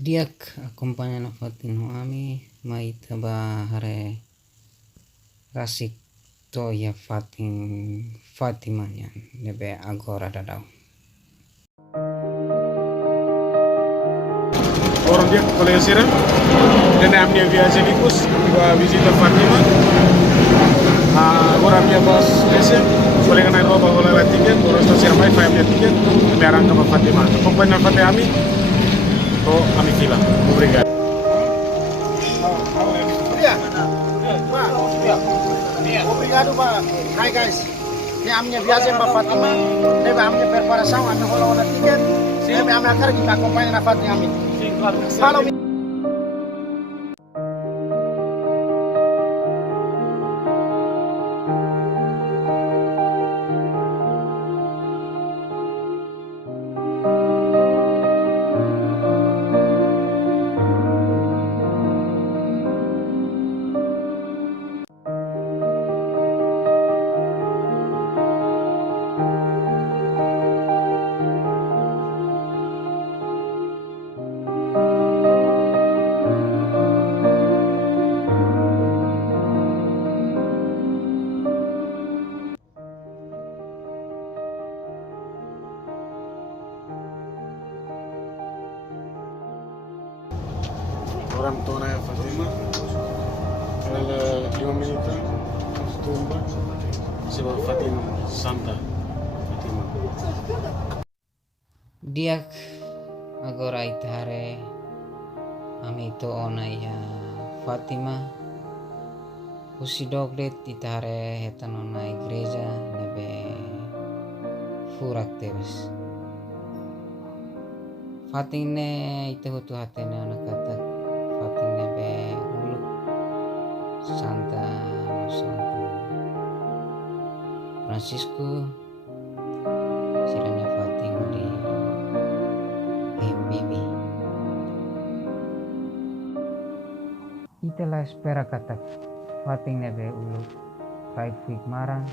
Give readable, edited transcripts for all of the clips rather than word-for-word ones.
Diak accompagnano fatino ami mai taba hare rasik to ya Fatimanya nebe agora dadau. Orang dia conheceram, dan a minha viagem Nicos, a visita Fatima. Agora a minha boss esse, boleh kena roupa boleh lah tiket, orang está ser mais vai minha tiket, me arranca para Fatima. Acompanha Fatima ami, to ami fila. Obrigado. Obrigado, Pak. Hai guys. Ini amnya viagem Pak Fatima. Nebe amnya preparação, amnya rola na tiket. Nebe amnya akar kita acompanha na Fatima ami. Halo. Orang tua na Fatima, ela 5 minutos, tumba, sebab Fatima Santa Fatima. Diak agora itare ami to ona ya Fatima usi doglet itare hetanona igreja nebe furak teves. Fatine ite hutu hatene ona kata Fatine be uluk Santa no Santo Francisco siranya Fatin di MBB. Itelah espera kata Fatin nebe uluk baik fik marang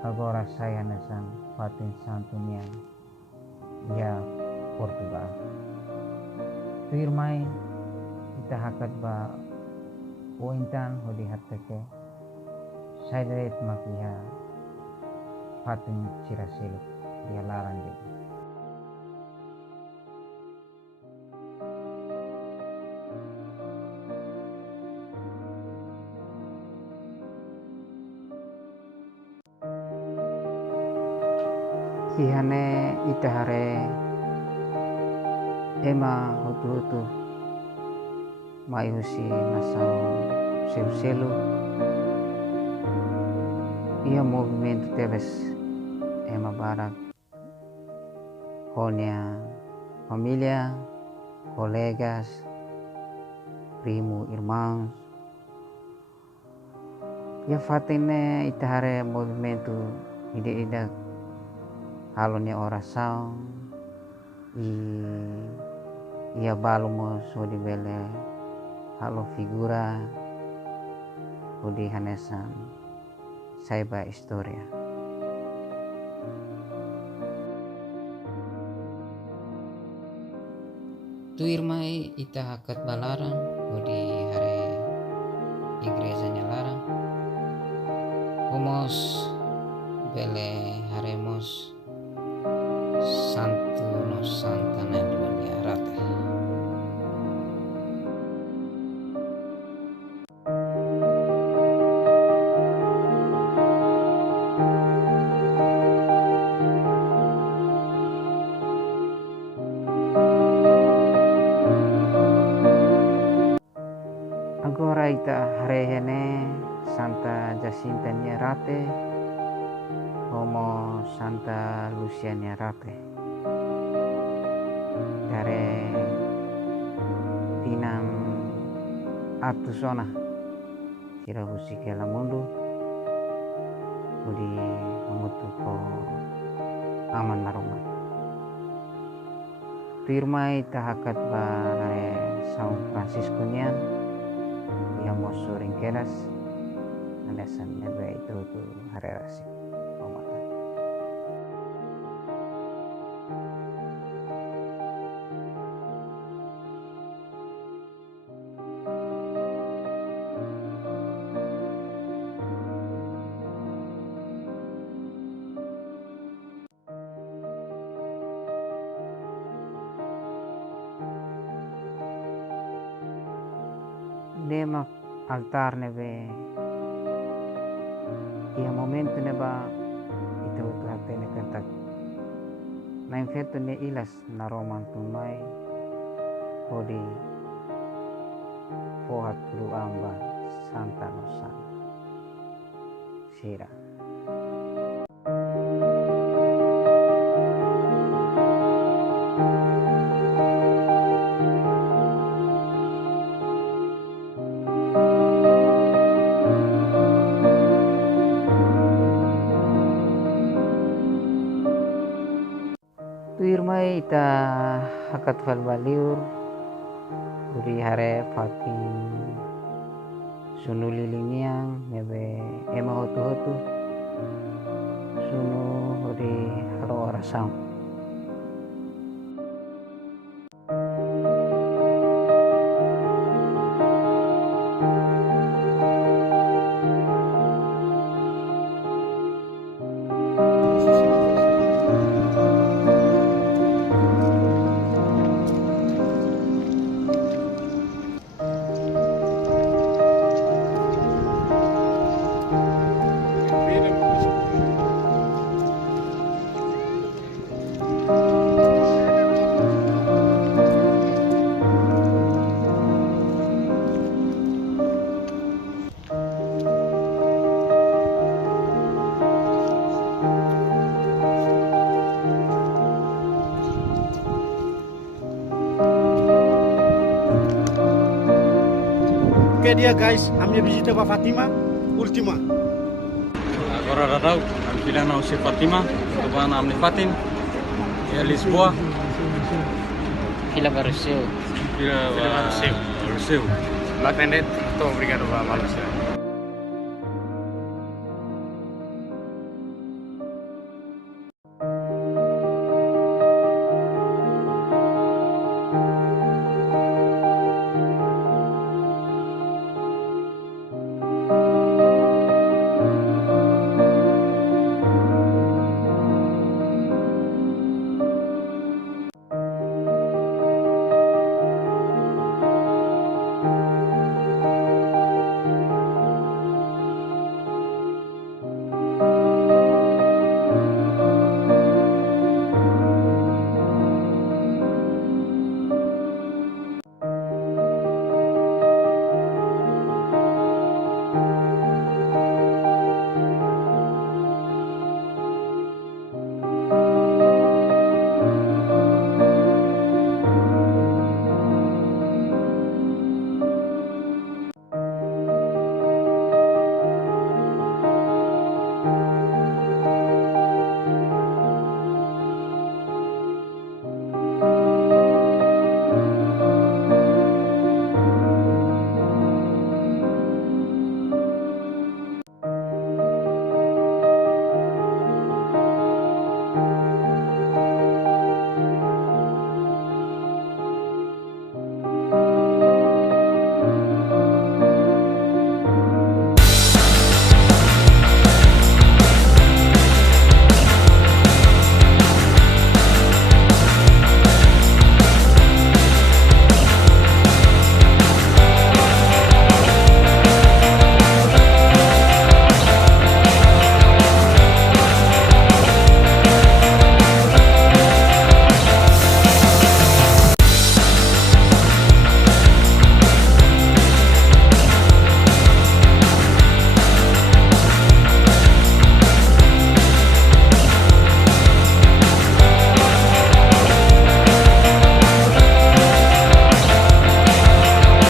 agora saya nasang Fatin Santunya ya Portugal. Firmai kita hakat ba pointan hodi hatake sadret makiha Fatin Cirasilik dia larang jadi. Ihane itahare ema hutu mai husi nasau selu ia movimento teves ema barak honya familia colegas primo irmãos ia fatine itahare movimento ide halonya oração ia balumo so di bele halo figura udi hanesan saiba historia. Tu irmai ita hakat balarang udi hare igrezanya larang homos bele haremos Santo no Santa na dunia rata. Agora ita harehene Santa Jacinta Nyerate Homo Santa Lucia Nyerate dari tinam atusona sira husikela mundu udi mengutu ko aman marumat firmai tahakat ba hare São Francisco nian yang mau suring keras anasan nebe itu hare rasik omata. demak altar nebe ia momento neba itu hati ne kentak na infeto ne ilas na roman tumai odi fohat lu amba santa no santa sira. Tuirmai ita hakat fal baliur uri hare fatin sunu liliniang nebe ema hotu sunu uri haro rasang. Oke dia guys, amnya visita Pak Fatima, ultima. Agora radau, kami bilang na si Fatima, kebetulan amni Fatin, ya Lisboa, Vila Baruseu. Vila Baruseu. Lá Crendet, estou obrigado a Malusia.